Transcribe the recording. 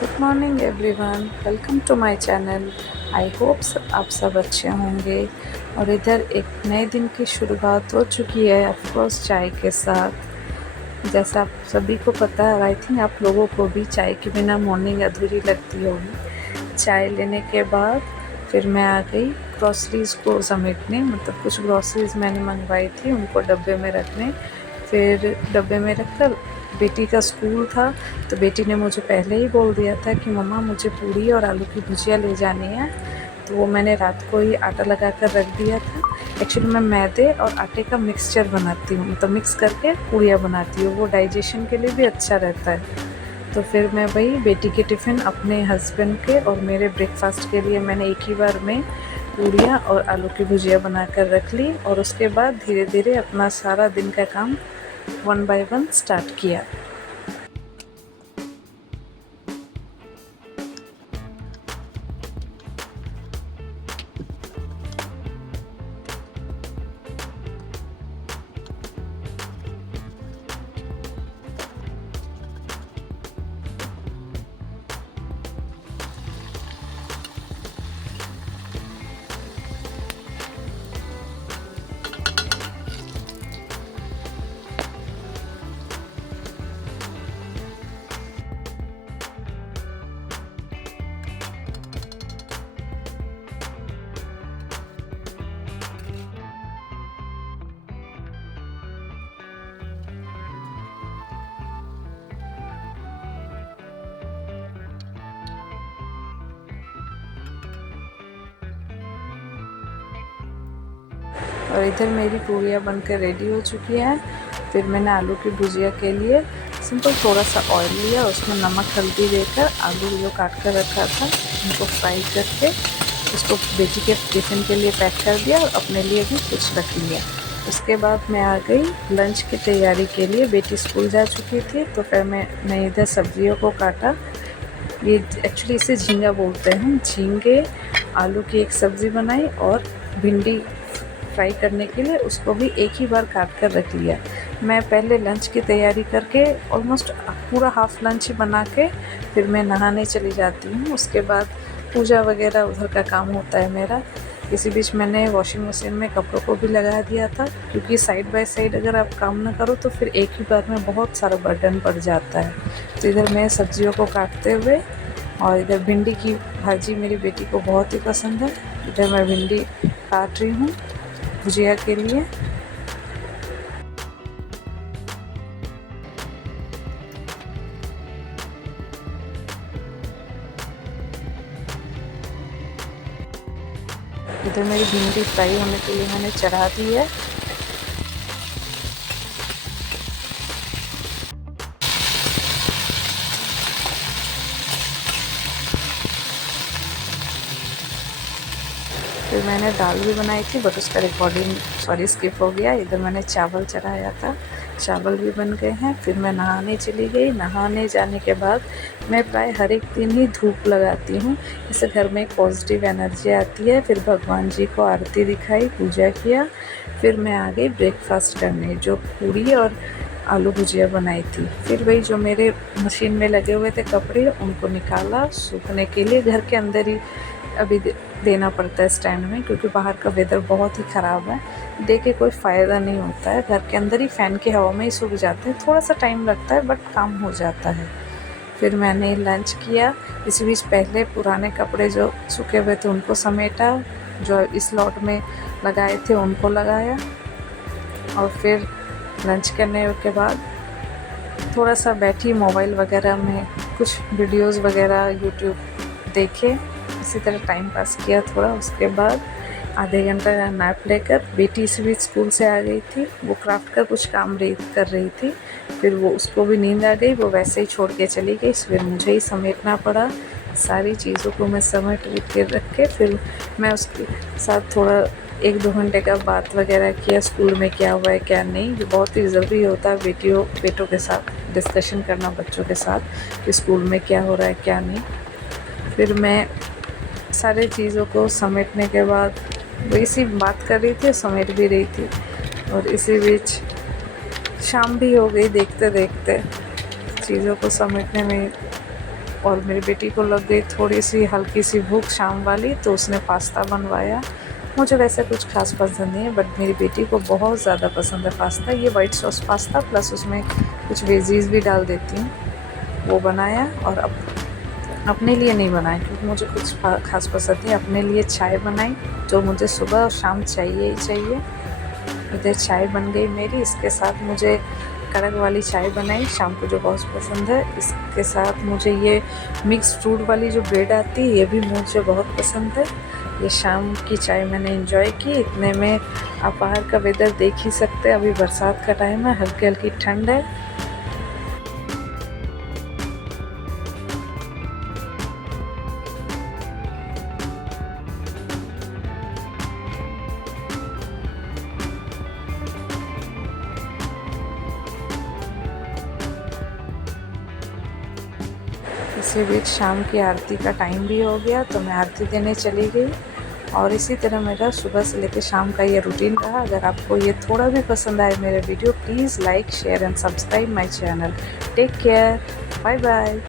Good morning everyone, welcome to my channel. I hope आप सब अच्छे होंगे। और इधर एक नए दिन की शुरुआत हो चुकी है, ऑफ कोर्स चाय के साथ। जैसा आप सभी को पता है, आई थिंक आप लोगों को भी चाय के बिना मॉर्निंग अधूरी लगती होगी। चाय लेने के बाद फिर मैं आ गई ग्रॉसरीज़ को समेटने, मतलब कुछ ग्रॉसरीज़ मैंने मंगवाई थी उनको डब्बे में रखने। फिर डब्बे में रखकर बेटी का स्कूल था, तो बेटी ने मुझे पहले ही बोल दिया था कि मम्मा मुझे पूड़ी और आलू की भुजिया ले जानी है। तो वो मैंने रात को ही आटा लगा कर रख दिया था। एक्चुअली मैं मैदे और आटे का मिक्सचर बनाती हूँ, मतलब मिक्स करके पूड़ियाँ बनाती हूँ, वो डाइजेशन के लिए भी अच्छा रहता है। तो फिर मैं वही बेटी के टिफ़िन, अपने हस्बैंड के और मेरे ब्रेकफास्ट के लिए मैंने एक ही बार में पूड़ियाँ और आलू की भुजिया बना कर रख ली। और उसके बाद धीरे धीरे अपना सारा दिन का काम वन बाय वन स्टार्ट किया। और इधर मेरी पूड़ियाँ बनकर रेडी हो चुकी हैं। फिर मैंने आलू की भुजिया के लिए सिंपल थोड़ा सा ऑयल लिया, उसमें नमक हल्दी देकर आलू जो काट कर रखा था उनको फ्राई करके उसको बेटी के टिफ़िन के लिए पैक कर दिया और अपने लिए भी कुछ रख लिया। उसके बाद मैं आ गई लंच की तैयारी के लिए। बेटी स्कूल जा चुकी थी, तो फिर मैं इधर सब्जियों को काटा। ये एक्चुअली इसे झींगा बोलते हैं। झींगे आलू की एक सब्ज़ी बनाई और भिंडी फ्राई करने के लिए उसको भी एक ही बार काट कर रख लिया। मैं पहले लंच की तैयारी करके ऑलमोस्ट पूरा हाफ़ लंच बना के फिर मैं नहाने चली जाती हूँ। उसके बाद पूजा वगैरह उधर का काम होता है मेरा। इसी बीच मैंने वॉशिंग मशीन में कपड़ों को भी लगा दिया था, क्योंकि साइड बाय साइड अगर आप काम ना करो तो फिर एक ही बार में बहुत सारा बर्डन पड़ जाता है। तो इधर मैं सब्जियों को काटते हुए, और इधर भिंडी की भाजी मेरी बेटी को बहुत ही पसंद है, इधर मैं भिंडी काट रही हूँ भुजिया के लिए। इधर मेरी भिंडी फ्राई होने के लिए मैंने चढ़ा दी है। फिर मैंने दाल भी बनाई थी, बट उसका रिकॉर्डिंग स्किप हो गया। इधर मैंने चावल चढ़ाया था, चावल भी बन गए हैं। फिर मैं नहाने चली गई। नहाने जाने के बाद मैं प्राय हर एक दिन ही धूप लगाती हूँ, इससे घर में एक पॉजिटिव एनर्जी आती है। फिर भगवान जी को आरती दिखाई, पूजा किया। फिर मैं आ गई ब्रेकफास्ट करने, जो पूड़ी और आलू भुजिया बनाई थी। फिर वही जो मेरे मशीन में लगे हुए थे कपड़े, उनको निकाला सूखने के लिए। घर के अंदर ही अभी देना पड़ता है स्टैंड में, क्योंकि बाहर का वेदर बहुत ही ख़राब है। दे के कोई फ़ायदा नहीं होता है, घर के अंदर ही फ़ैन की हवा में ही सूख जाते हैं। थोड़ा सा टाइम लगता है बट काम हो जाता है। फिर मैंने लंच किया। इसी बीच पहले पुराने कपड़े जो सूखे हुए थे उनको समेटा, जो इस लॉट में लगाए थे उनको लगाया। और फिर लंच करने के बाद थोड़ा सा बैठी, मोबाइल वगैरह में कुछ वीडियोज़ वगैरह यूट्यूब देखे, इसी तरह टाइम पास किया थोड़ा। उसके बाद आधे घंटा का नैप लेकर बेटी इसी बीच स्कूल से आ गई थी। वो क्राफ्ट का कुछ काम कर रही थी। फिर वो उसको भी नींद आ गई, वो वैसे ही छोड़ के चली गई। फिर मुझे ही समेटना पड़ा। सारी चीज़ों को मैं समेट के रख के फिर मैं उसके साथ थोड़ा 1-2 घंटे का बात वगैरह किया, स्कूल में क्या हुआ है क्या नहीं। जो बहुत ही ज़रूरी होता है बेटों के साथ डिस्कशन करना, बच्चों के साथ कि स्कूल में क्या हो रहा है क्या नहीं। फिर मैं सारे चीज़ों को समेटने के बाद वैसी बात कर रही थी, समेट भी रही थी। और इसी बीच शाम भी हो गई। देखते देखते चीज़ों को समेटने में और मेरी बेटी को लग गई थोड़ी सी हल्की सी भूख शाम वाली, तो उसने पास्ता बनवाया। मुझे वैसे कुछ खास पसंद नहीं है, बट मेरी बेटी को बहुत ज़्यादा पसंद है पास्ता। ये वाइट सॉस पास्ता प्लस उसमें कुछ वेजीज भी डाल देती हूँ, वो बनाया। और अपने लिए नहीं बनाया क्योंकि मुझे कुछ खास पसंद नहीं। अपने लिए चाय बनाई, जो मुझे सुबह और शाम चाहिए ही चाहिए। इधर चाय बन गई मेरी, इसके साथ मुझे कड़क वाली चाय बनाई शाम को जो बहुत पसंद है। इसके साथ मुझे ये मिक्स फ्रूट वाली जो ब्रेड आती है, ये भी मुझे बहुत पसंद है। ये शाम की चाय मैंने एंजॉय की। इतने में आप बाहर का वेदर देख ही सकते हैं, अभी बरसात का टाइम है, हल्की हल्की ठंड है। इसी बीच शाम की आरती का टाइम भी हो गया, तो मैं आरती देने चली गई। और इसी तरह मेरा सुबह से लेकर शाम का ये रूटीन रहा। अगर आपको ये थोड़ा भी पसंद आए मेरे video, please like share and subscribe my channel. Take care, bye bye.